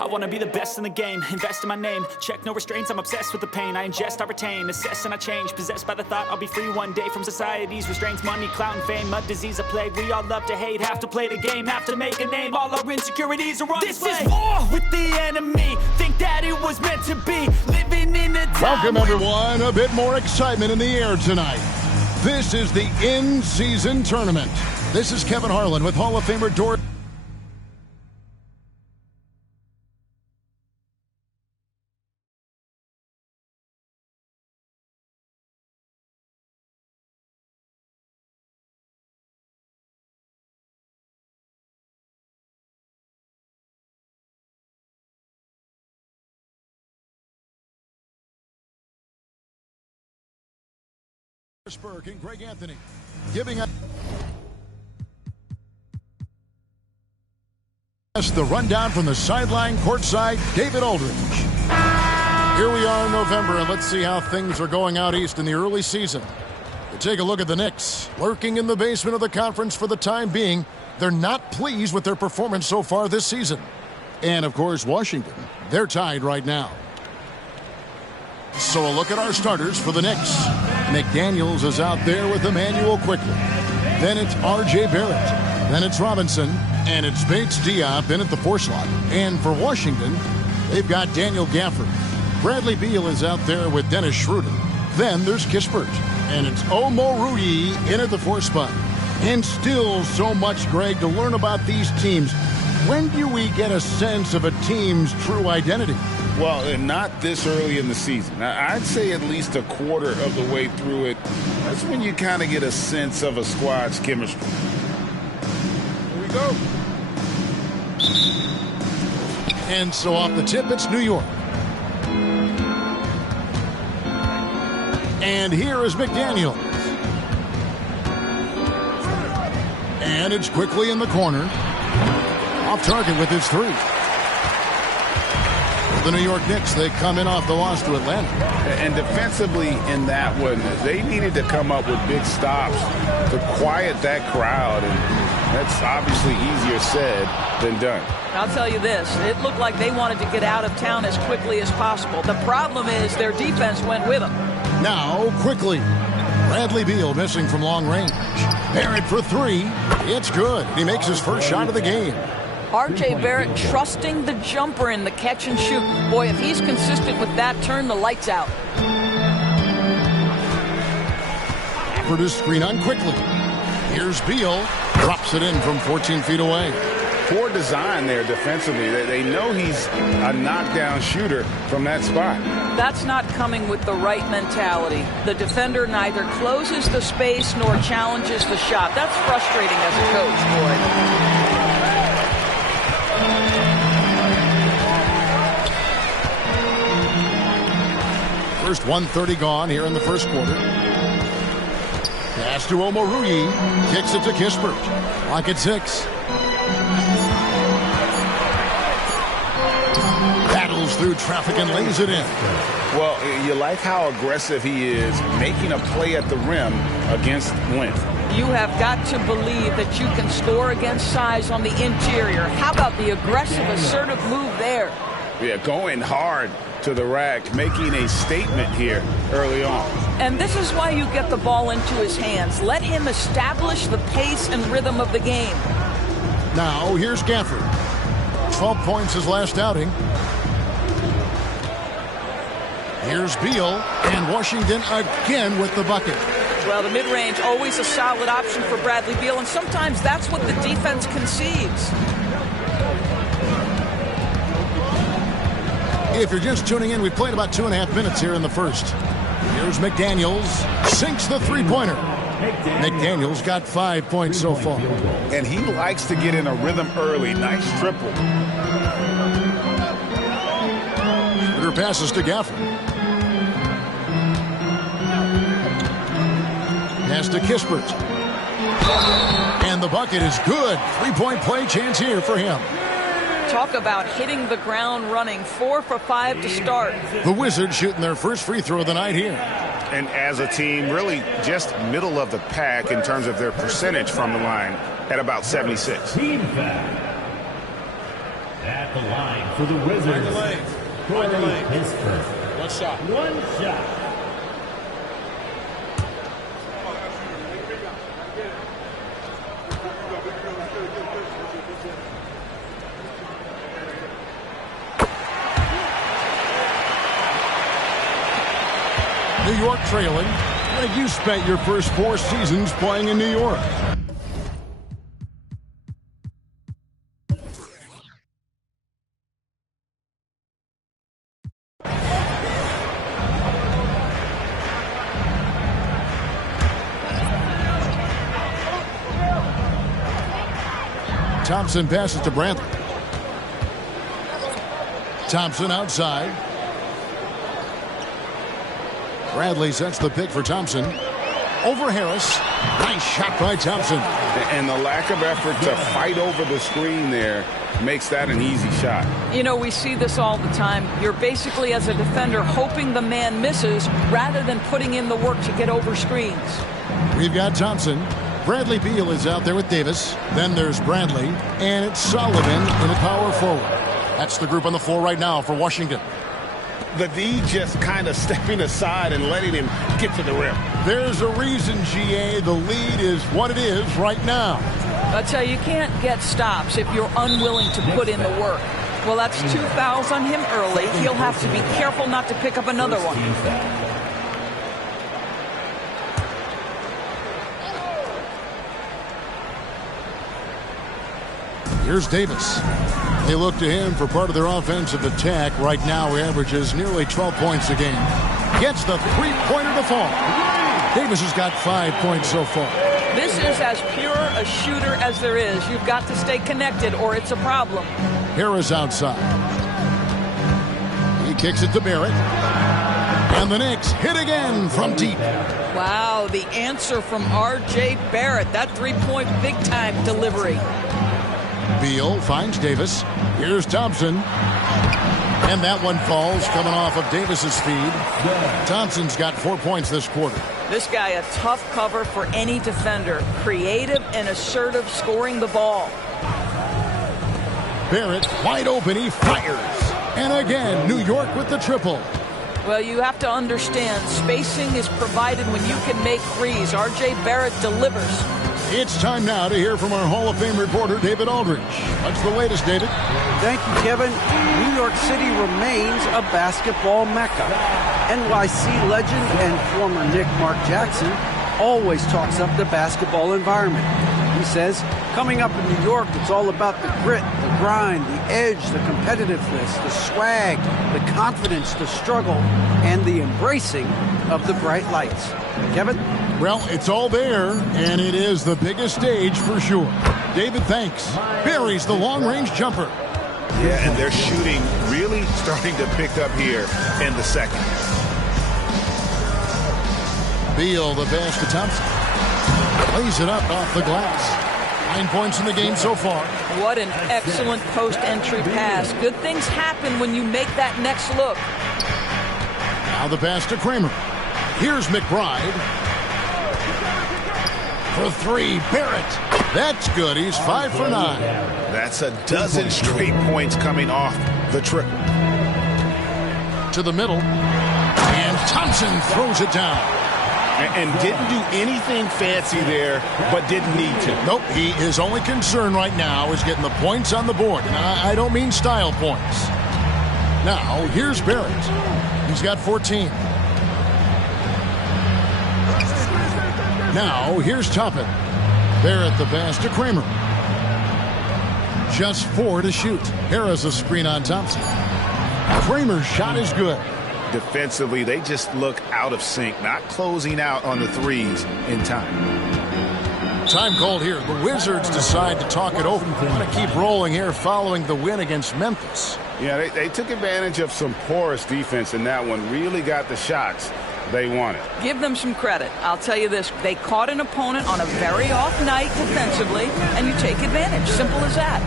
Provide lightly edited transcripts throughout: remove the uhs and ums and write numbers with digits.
I wanna be the best in the game, invest in my name. Check no restraints, I'm obsessed with the pain. I ingest, I retain, assess and I change. Possessed by the thought I'll be free one day from society's restraints. Money, clout and fame, a disease, a plague. We all love to hate, have to play the game, have to make a name. All our insecurities are on display. This is war with the enemy. Think that it was meant to be. Living in a time. Welcome everyone, a bit more excitement in the air tonight. This is the in-season tournament. This is Kevin Harlan with Hall of Famer Doris. Burke and Greg Anthony giving us the rundown from the sideline courtside. David Aldridge. Here we are in November, and let's see how things are going out east in the early season. You take a look at the Knicks, lurking in the basement of the conference for the time being. They're not pleased with their performance so far this season. And of course, Washington, they're tied right now. So a look at our starters for the Knicks. McDaniels is out there with Emmanuel quickly. Then it's R.J. Barrett. Then it's Robinson. And it's Bates Diop in at the 4 slot. And for Washington, they've got Daniel Gafford. Bradley Beal is out there with Dennis Schroeder. Then there's Kispert. And it's Omo Rui in at the 4 spot. And still so much, Greg, to learn about these teams. When do we get a sense of a team's true identity? Well, not this early in the season. I'd say at least a quarter of the way through it. That's when you kind of get a sense of a squad's chemistry. Here we go. And so off the tip, it's New York. And here is McDaniels. And it's quickly in the corner. Off target with his 3. The New York Knicks, they come in off the loss to Atlanta. And defensively in that one, they needed to come up with big stops to quiet that crowd. And that's obviously easier said than done. I'll tell you this, it looked like they wanted to get out of town as quickly as possible. The problem is their defense went with them. Now, quickly, Bradley Beal missing from long range. Barrett for 3. It's good. He makes his first shot of the game. R.J. Barrett trusting the jumper in the catch and shoot. Boy, if he's consistent with that, turn the lights out. Effort is screen on quickly. Here's Beal. Drops it in from 14 feet away. Poor design there defensively. They know he's a knockdown shooter from that spot. That's not coming with the right mentality. The defender neither closes the space nor challenges the shot. That's frustrating as a coach, boy. First 1:30 gone here in the first quarter. Pass to Omo Rui. Kicks it to Kispert. Clock at 6. Battles through traffic and lays it in. Well, you like how aggressive he is making a play at the rim against length. You have got to believe that you can score against size on the interior. How about the aggressive, assertive move there? Yeah, going hard to the rack, making a statement here early on. And this is why you get the ball into his hands. Let him establish the pace and rhythm of the game. Now, here's Gafford. 12 points his last outing. Here's Beal, and Washington again with the bucket. Well, the mid-range, always a solid option for Bradley Beal, and sometimes that's what the defense concedes. If you're just tuning in, we've played about 2.5 minutes here in the first. Here's McDaniels. Sinks the 3-pointer. McDaniels got 5 points so far. And he likes to get in a rhythm early. Nice triple. Schroeder passes to Gafford. Pass to Kispert. And the bucket is good. 3-point play chance here for him. Talk about hitting the ground running. 4 for 5 to start. The Wizards shooting their first free throw of the night here. And as a team, really just middle of the pack in terms of their percentage from the line at about 76. Team foul. That's At the line for the Wizards, Corey Kispert. One shot. One shot. New York trailing. Greg, you spent your first 4 seasons playing in New York. Thompson passes to Bradley. Thompson outside. Bradley sets the pick for Thompson. Over Harris. Nice shot by Thompson. And the lack of effort to fight over the screen there makes that an easy shot. You know, we see this all the time. You're basically, as a defender, hoping the man misses rather than putting in the work to get over screens. We've got Thompson. Bradley Beal is out there with Davis. Then there's Bradley. And it's Sullivan in the power forward. That's the group on the floor right now for Washington. The D just kind of stepping aside and letting him get to the rim. There's a reason, GA. The lead is what it is right now. I tell you, you can't get stops if you're unwilling to put in the work. Well, that's 2 fouls on him early. He'll have to be careful not to pick up another one. Here's Davis. They look to him for part of their offensive attack. Right now, he averages nearly 12 points a game. Gets the three-pointer to fall. Davis has got 5 points so far. This is as pure a shooter as there is. You've got to stay connected or it's a problem. Harris outside. He kicks it to Barrett. And the Knicks hit again from deep. Wow, the answer from R.J. Barrett. That three-point big-time delivery. Beal finds Davis. Here's Thompson. And that one falls coming off of Davis's feed. Thompson's got 4 points this quarter. This guy a tough cover for any defender. Creative and assertive scoring the ball. Barrett wide open. He fires. And again, New York with the triple. Well, you have to understand, spacing is provided when you can make threes. R.J. Barrett delivers. It's time now to hear from our Hall of Fame reporter, David Aldridge. What's the latest, David? Thank you, Kevin. New York City remains a basketball mecca. NYC legend and former Knick Mark Jackson always talks up the basketball environment. He says, coming up in New York, it's all about the grit, the grind, the edge, the competitiveness, the swag, the confidence, the struggle, and the embracing of the bright lights. Kevin? Well, it's all there, and it is the biggest stage for sure. David, thanks. Buries the long-range jumper. Yeah, and their shooting really starting to pick up here in the second. Beal, the pass to Thompson. Lays it up off the glass. 9 points in the game so far. What an excellent post-entry pass. Good things happen when you make that next look. Now the pass to Kramer. Here's McBride. For three, Barrett. That's good. He's 5 for 9. That's a dozen straight points coming off the triple. To the middle. And Thompson throws it down. And didn't do anything fancy there, but didn't need to. Nope. His only concern right now is getting the points on the board. And I don't mean style points. Now, here's Barrett. He's got 14. Now, here's Toppin. Barrett the pass to Kramer. Just 4 to shoot. Harris a screen on Thompson. Kramer's shot is good. Defensively, they just look out of sync, not closing out on the threes in time. Time called here. The Wizards decide to talk it over. Want to keep rolling here following the win against Memphis. Yeah, they took advantage of some porous defense in that one. Really got the shots they wanted. Give them some credit. I'll tell you this. They caught an opponent on a very off night defensively, and you take advantage. Simple as that.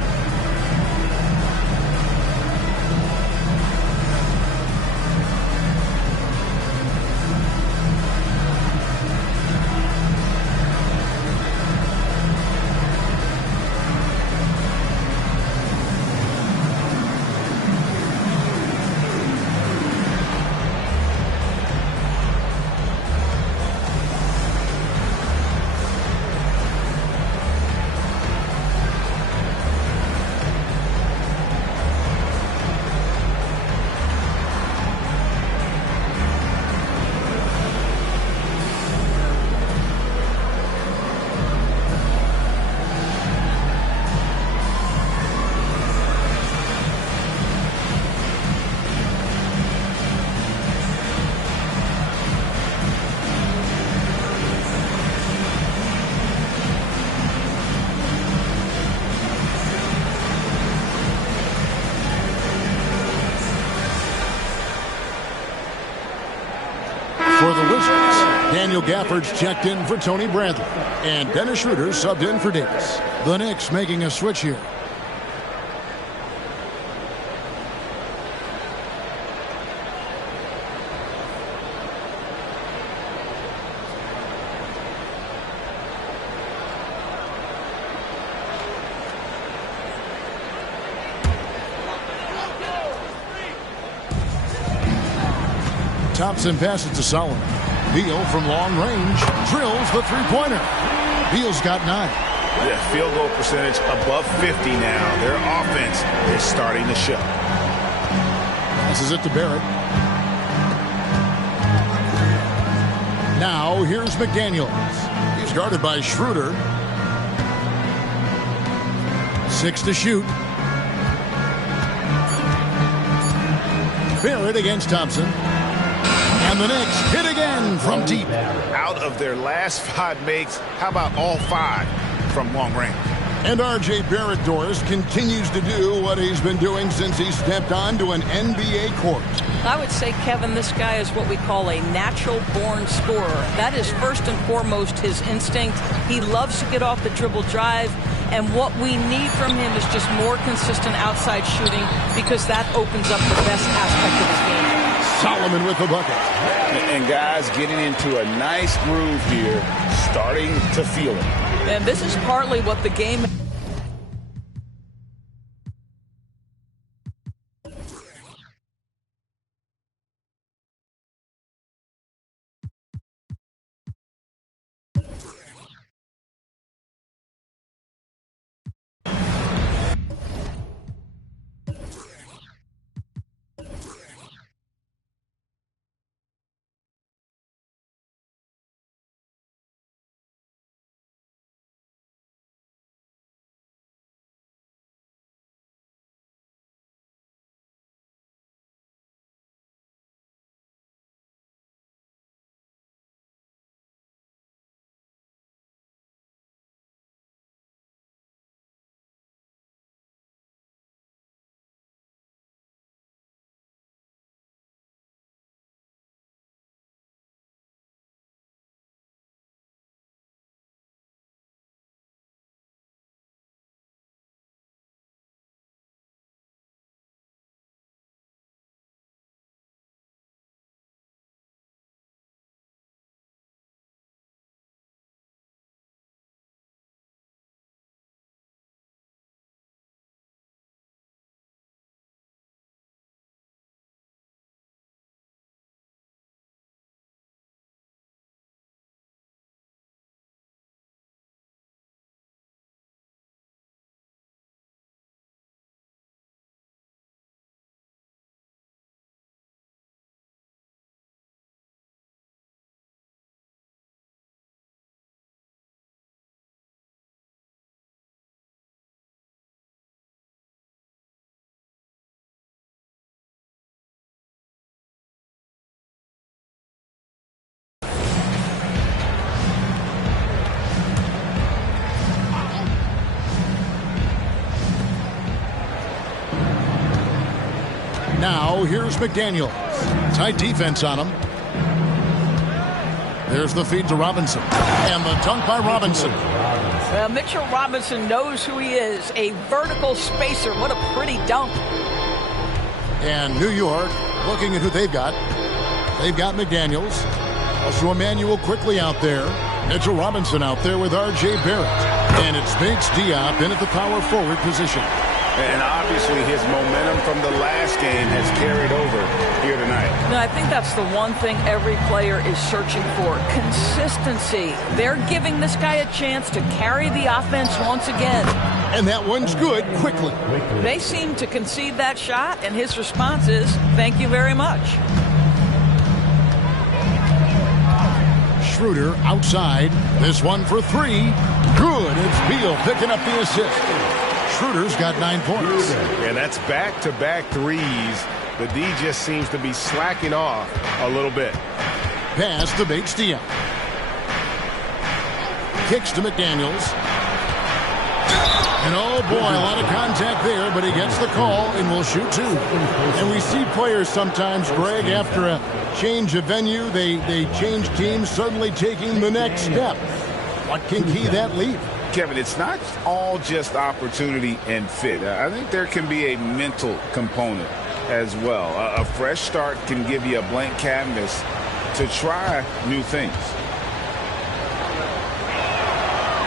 For the Wizards, Daniel Gafford's checked in for Tony Bradley. And Dennis Schroeder subbed in for Davis. The Knicks making a switch here. Thompson passes to Solomon. Beal from long range drills the three-pointer. Beal's got 9. Yeah, field goal percentage above 50 now. Their offense is starting to show. Passes it to Barrett. Now here's McDaniels. He's guarded by Schroeder. 6 to shoot. Barrett against Thompson. And the Knicks hit again from deep. Out of their last 5 makes, how about all 5 from long range? And R.J. Barrett, Doris, continues to do what he's been doing since he stepped onto an NBA court. I would say, Kevin, this guy is what we call a natural-born scorer. That is first and foremost his instinct. He loves to get off the dribble drive, and what we need from him is just more consistent outside shooting because that opens up the best aspect of his game. Solomon with the bucket. And guys getting into a nice groove here, starting to feel it. And this is partly what the game... Now here's McDaniels. Tight defense on him. There's the feed to Robinson. And the dunk by Robinson. Mitchell Robinson knows who he is. A vertical spacer. What a pretty dunk. And New York, looking at who they've got. They've got McDaniels. Also Emmanuel quickly out there. Mitchell Robinson out there with R.J. Barrett. And it's Bates Diop in at the power forward position. And obviously his momentum from the last game has carried over here tonight. No, I think that's the one thing every player is searching for. Consistency. They're giving this guy a chance to carry the offense once again. And that one's good quickly. They seem to concede that shot, and his response is, thank you very much. Schroeder outside. This one for 3. Good. It's Beal picking up the assist. Schroeder's got 9 points. Yeah, that's back-to-back threes. The D just seems to be slacking off a little bit. Pass to Bates Diop. Kicks to McDaniels. And oh boy, a lot of contact there, but he gets the call and will shoot two. And we see players sometimes, Greg, after a change of venue, they change teams, suddenly taking the next step. What can key that leap? Kevin, it's not all just opportunity and fit. I think there can be a mental component as well. A fresh start can give you a blank canvas to try new things.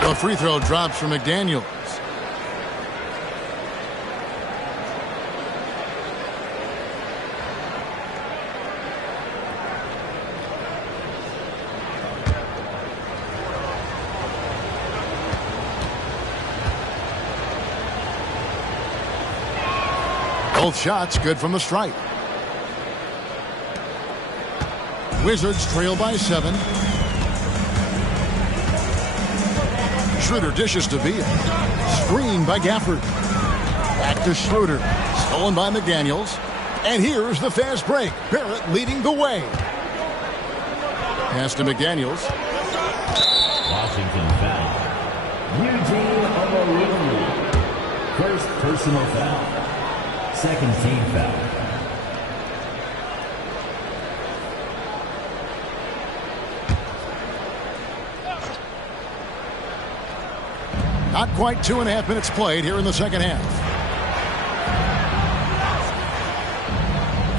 The free throw drops for McDaniels. Both shots good from the stripe. Wizards trail by 7. Schroeder dishes to Villa. Screen by Gafford. Back to Schroeder. Stolen by McDaniels. And here's the fast break. Barrett leading the way. Pass to McDaniels. Washington foul. Eugene Omoruyi. First personal foul. Second team foul. Not quite 2.5 minutes played here in the second half.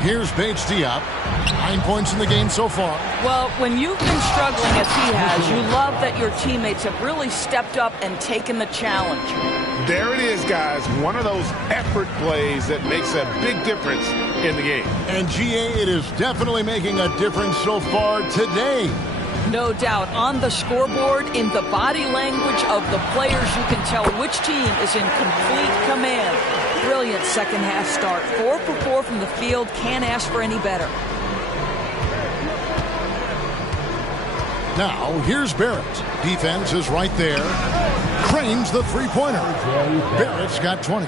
Here's Bates Diop. 9 points in the game so far. Well, when you've been struggling as he has, you love that your teammates have really stepped up and taken the challenge. There it is, guys. One of those effort plays that makes a big difference in the game. And GA, it is definitely making a difference so far today. No doubt. On the scoreboard, in the body language of the players, you can tell which team is in complete command. Brilliant second half start. 4 for 4 from the field. Can't ask for any better. Now, here's Barrett. Defense is right there. Cranes the three-pointer. Barrett's got 20.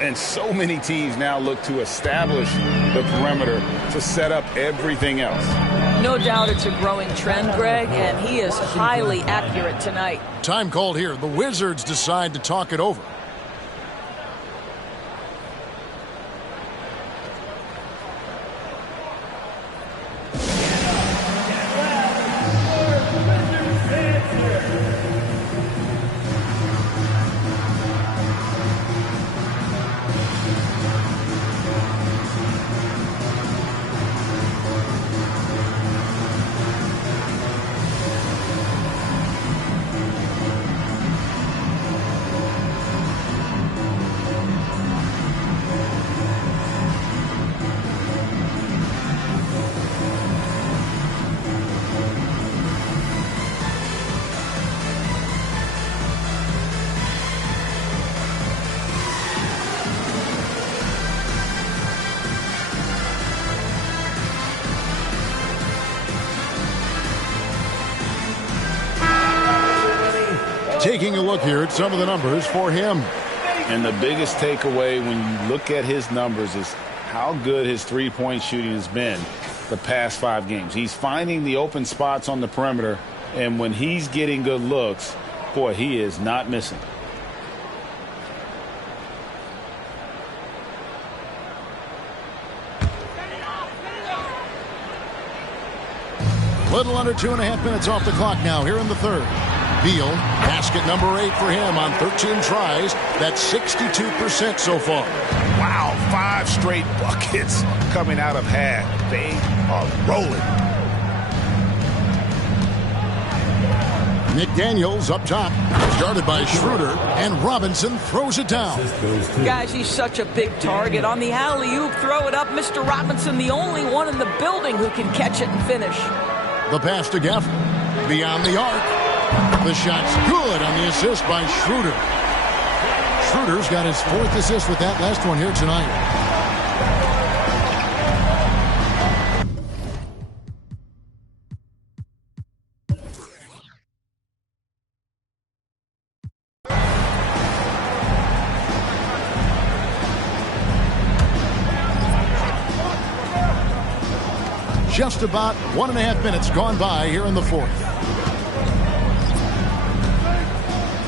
And so many teams now look to establish the perimeter to set up everything else. No doubt it's a growing trend, Greg, and he is highly accurate tonight. Time called here. The Wizards decide to talk it over. Taking a look here at some of the numbers for him. And the biggest takeaway when you look at his numbers is how good his three-point shooting has been the past 5 games. He's finding the open spots on the perimeter, and when he's getting good looks, boy, he is not missing. Little under 2.5 minutes off the clock now here in the third. Beal, basket number 8 for him on 13 tries. That's 62% so far. Wow, 5 straight buckets coming out of half. They are rolling. McDaniels up top. Started by Schroeder, and Robinson throws it down. Guys, he's such a big target. On the alley-oop, throw it up. Mr. Robinson, the only one in the building who can catch it and finish. The pass to Gafford. Beyond the arc. The shot's good on the assist by Schroeder. Schroeder's got his 4th assist with that last one here tonight. Just about 1.5 minutes gone by here in the fourth.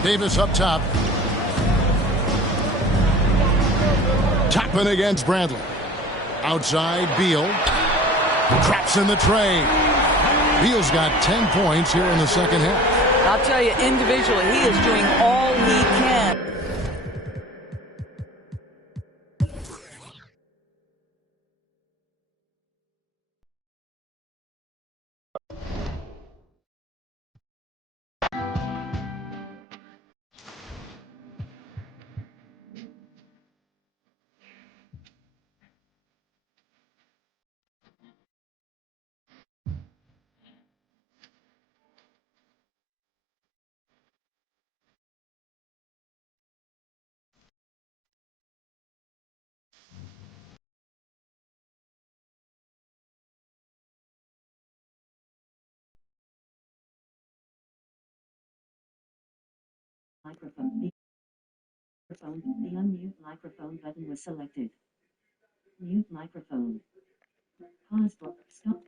Davis up top. Toppin against Bradley. Outside, Beal. Traps in the trade. Beal's got 10 points here in the second half. I'll tell you, individually, he is doing all he can. Microphone. The unmute microphone button was selected. Mute microphone. Pause for stop.